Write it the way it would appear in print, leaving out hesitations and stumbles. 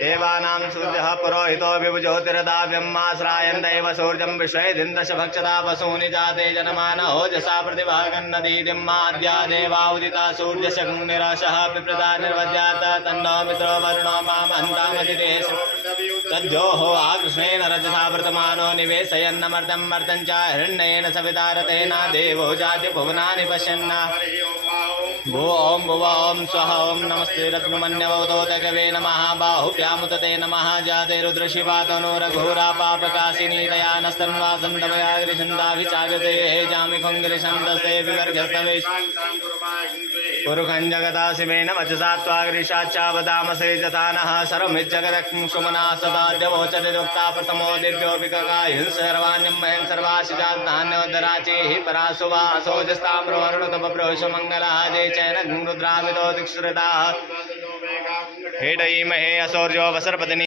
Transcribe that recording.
देवानां सूर्यः पुरोहितो विभुज्योतिरदाव्यमाश्रायन् दैव सूर्यं विश्वेदिन्द्रश भक्षता वसूनि जाते जनमान ओजसा प्रतिभागन्नदीतिमाद्या देवा उदिता सूर्यशग्निरसः पिप्रदा निर्वज्यात तन्नो मित्रो वरुणो मामहन्तामदिदेश तद्योः आकृष्णेन रजसा वर्तमानो निवेशयन्नमर्तं मर्तं च हिरण्येन सवितारतेन देवो जाति भुवनानि पश्यन् भो ओं भुव ओं स्वः ओं नमस्ते रत्नमन्यवतोदकवे नमः बाहुभ्यामुदते नमः जाते रुद्रशिवा तनोरघोरा पापकाशिनी दया नस्तन्वासन्तवयाग्रिषन्दाभिचागते हे जामिखुङ्गिरिषन्दसे विवर्घस्तवे पुरुखं जगता शिवेन वचसा त्वाग्रिशाच्चावदामसे जतानः सर्वमिज्जगदक्षुमना सदाद्यवोचरिदुक्ता प्रथमो दिव्योऽपिककायुः सर्वाण्यं मयं सर्वाशिजान्नान्योदराचेः परासुवा असोजस्ताम्रोहरुणतपप्रोषमङ्गलः जय चैन रुद्राविदो दिक्षुरताः हेडयीमहे असौर्यो वसर्पदिनी